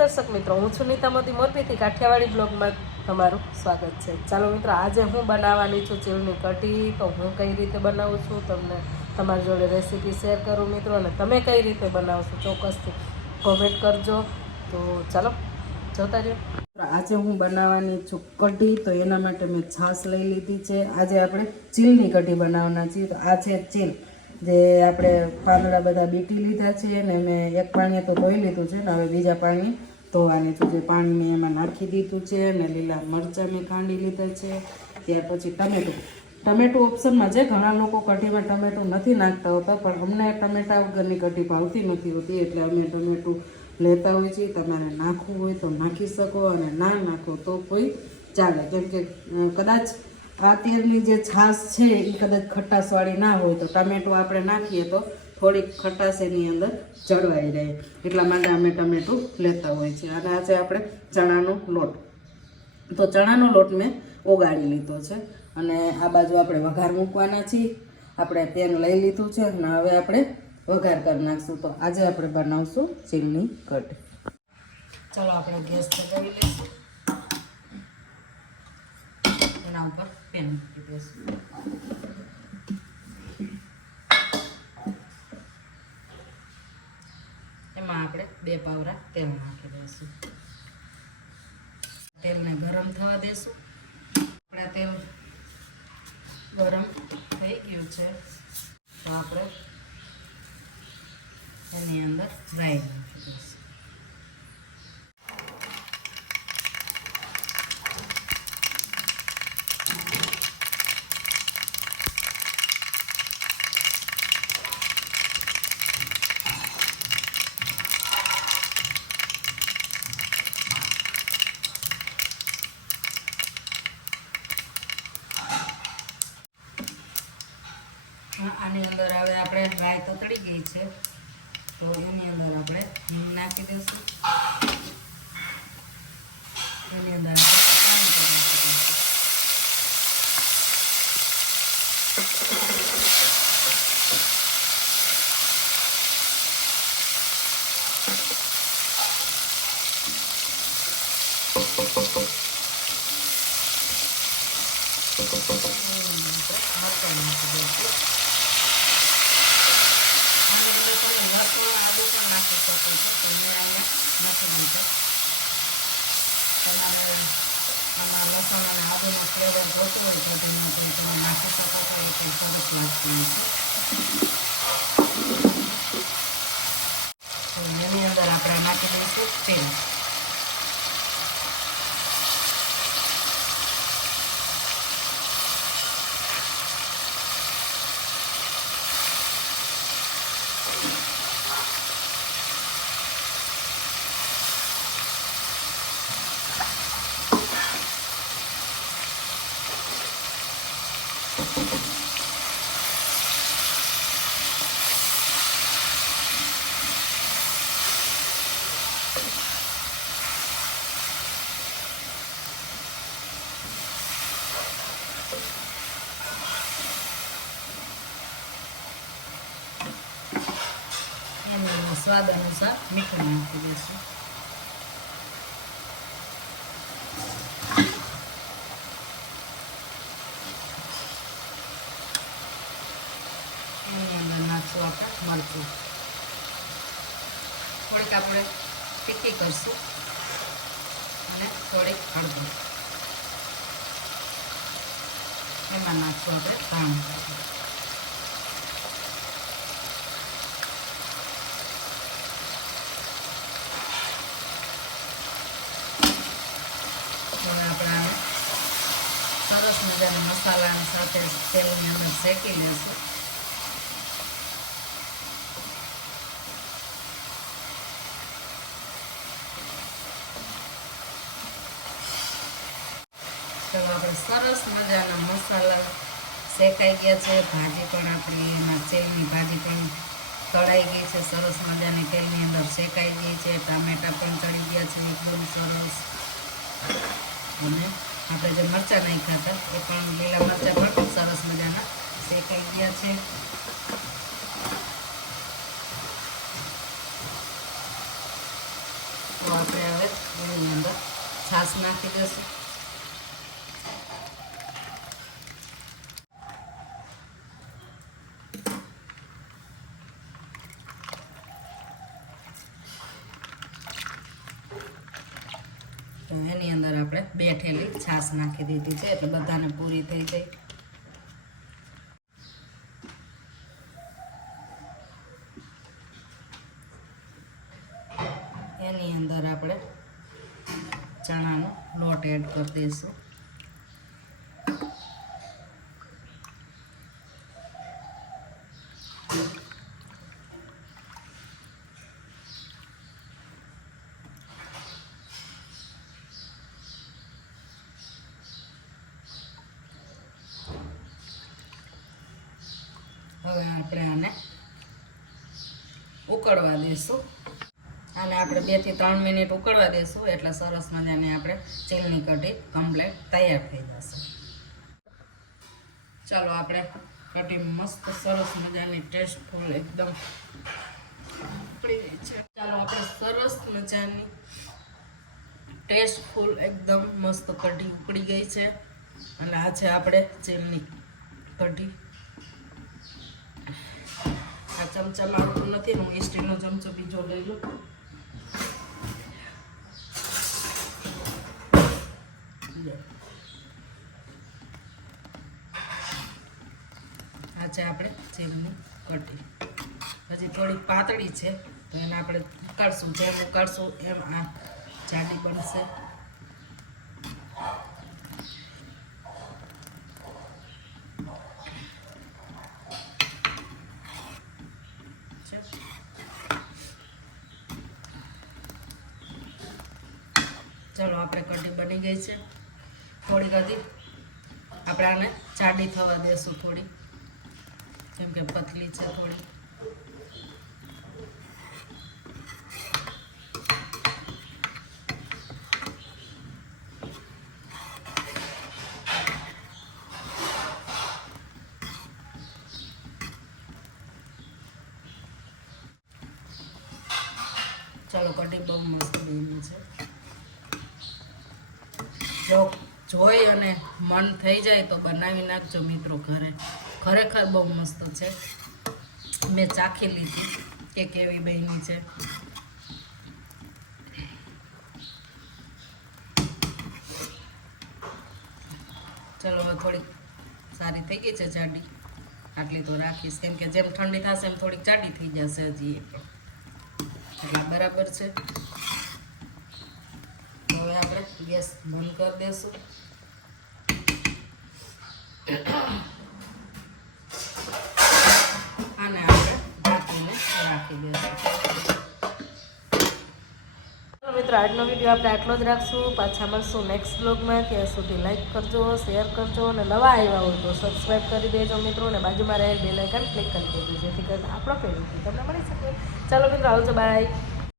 દર્શક મિત્રો, હું છું નીતા મોદી મોરબીથી કાઠિયાવાડી બ્લોગમાં તમારું સ્વાગત છે. ચાલો મિત્રો, આજે હું બનાવવાની છું ચીલની કઢી. તો હું કઈ રીતે બનાવું છું તમને તમારી જોડે રેસીપી શેર કરું મિત્રો, અને તમે કઈ રીતે બનાવશો ચોક્કસથી કોમેન્ટ કરજો. તો ચાલો, જોતા રહ્યો. આજે હું બનાવવાની છું કઢી, તો એના માટે મેં છાશ લઈ લીધી છે. આજે આપણે ચીલની કઢી બનાવવાના છીએ. તો આ છે ચીલ, જે આપણે પાંદડા બધા બીટી લીધા છે, અને મેં એક પાણીએ તો ધોઈ લીધું છે, ને હવે બીજા પાણી ધોવાની છે જે પાણી મેં એમાં નાખી દીધું છે અને લીલા મરચાં મેં ખાંડી લીધા છે. ત્યાર પછી ટમેટું. ટમેટું ઓપ્શનમાં છે, ઘણા લોકો કઢીમાં ટમેટું નથી નાખતા હોતા, પણ અમને ટમેટા વગરની કઢી ભાવતી નથી હોતી, એટલે અમે ટમેટું લેતા હોઈએ છીએ. તમારે નાખવું હોય તો નાખી શકો અને ના નાખો તો કોઈ ચાલે. કેમ કે કદાચ આ તેલની જે છાશ છે એ કદાચ ખટાશવાળી ના હોય તો ટમેટું આપણે નાખીએ તો થોડીક ખટાશ એની અંદર જળવાઈ રહે. એટલા માટે અમે ટમેટું લેતા હોઈએ છીએ અને આજે આપણે ચણાનો લોટ. તો ચણાનો લોટ મેં ઓગાળી લીધો છે. અને આ બાજુ આપણે વઘાર મૂકવાના છીએ. આપણે તેલ લઈ લીધું છે અને હવે આપણે વઘાર કરી નાખશું. તો આજે આપણે બનાવશું ચીલની કટ ચાલો આપણે ગેસ ચલાવી લઈશું. એના ઉપર પેન મૂકી દઈશું એમાં આપણે બે પાવરા તેલ નાખી દઈશું. તેલને ગરમ થવા દેશું. આપણે તેલ ગરમ થઈ ગયું છે. તો આપણે એની અંદર ડ્રાય નાખી દઈશું હા, આની અંદર હવે આપણે રાઈ તતડી ગઈ છે. તો એની અંદર આપણે હિંગ નાખી દઈશું. એની અંદર આપણે પાણી પણ નાખી દઈશું એની અંદર આપણે મરચાં નાખી દઈશું આની અંદર તમે લસણ આદુ પણ નાખી શકો છો નાખી દીધો તમારે આમાં લસણ અને આદુનો ફ્લેવર જોતું હોય તો તેમાં પણ તમે નાખી શકો છો એની અંદર સ્વાદ અનુસાર મીઠું નાખી દઈશું. એની અંદર નાખશું આપણે મરચું. થોડીક આપણે તીખી કરશું અને થોડીક હળદર. એમાં નાખશું આપણે ધાણા હવે આપણે આને સરસ મજાના મસાલાની સાથે તેલની અંદર શેકી લઈશું તો આપણે સરસ મજાના મસાલા શેકાઈ ગયા છે. ભાજી પણ આપણી એમાં તેલની ભાજી પણ તળાઈ ગઈ છે. સરસ મજાની તેલની અંદર શેકાઈ ગઈ છે. ટામેટા પણ ચડી ગયા છે. એકદમ સરસ. અને આપણે જે મરચાં નાખ્યા હતા, એ પણ લીલા મરચાં પણ સરસ મજાના શેકાઈ ગયા છે. તો આપણે હવે એની અંદર છાશ નાખી દઈશું તો એની અંદર બે છાશ નાખી દીધી છે એટલે બધાને પૂરી થઈ જાય એની અંદર આપણે ચણાનો લોટ એડ કરી દઈશું. હવે આપણે આને ઉકળવા દઈશું અને આપણે બેથી ત્રણ મિનિટ ઉકળવા દઈશું એટલે સરસ મજાની આપણે ચીલની કઢી કમ્પ્લેટ તૈયાર થઈ જશે. ચાલો આપણે કઢી મસ્ત સરસ મજાની ટેસ્ટફુલ એકદમ ચાલો આપણે સરસ મજાની ટેસ્ટફુલ એકદમ મસ્ત કઢી ઉકળી ગઈ છે. અને આ છે આપણે ચીલની કઢી આ ચમચા મારું નથી હું સ્ટીલનો ચમચો બીજો લઈ લઉં. આજે આપણે જેમની કઢી. પછી થોડી પાતળી છે, તો એને આપણે ઉકાળશું જેમ ઉકાળશું એમ આ જાડી બનશે છે. આપણે કઢી બની ગઈ છે. થોડી હતી. આપણે આને જાડી થવા દેશું થોડી. કેમ કે પતલી છે થોડી. ચાલો કઢી બહુ મસ્ત બની છે. જો જોઈ અને મન થઈ જાય તો બનાવી નાખજો મિત્રો ઘરે. ખરેખર બહુ મસ્ત છે. મેં ચાખી લીધી. કે કેવી બહેની છે. ચલો હવે થોડીક સારી થઈ ગઈ છે જાડી. આટલી તો રાખીશ. કેમ કે જેમ ઠંડી થશે એમ થોડીક જાડી થઈ જશે હજી એ બરાબર છે. હવે આપણે ગેસ બંધ કરી દઈશું આને આપણે ઢાંકીને રાખી દઈશું મિત્રો, આજનો વીડિયો આપણે આટલો જ રાખશું. પાછા મળશું નેક્સ્ટ બ્લોગમાં ત્યાં સુધી લાઇક કરજો શેર કરજો અને નવા આવ્યા હોય તો સબસ્ક્રાઈબ કરી દેજો મિત્રો અને બાજુમાં રહેલ બેલાઇકન ક્લિક કરી દેજો, જેથી કરીને આપણો પેઢીથી તમને મળી શકે. ચાલો મિત્રો, આવજો બાય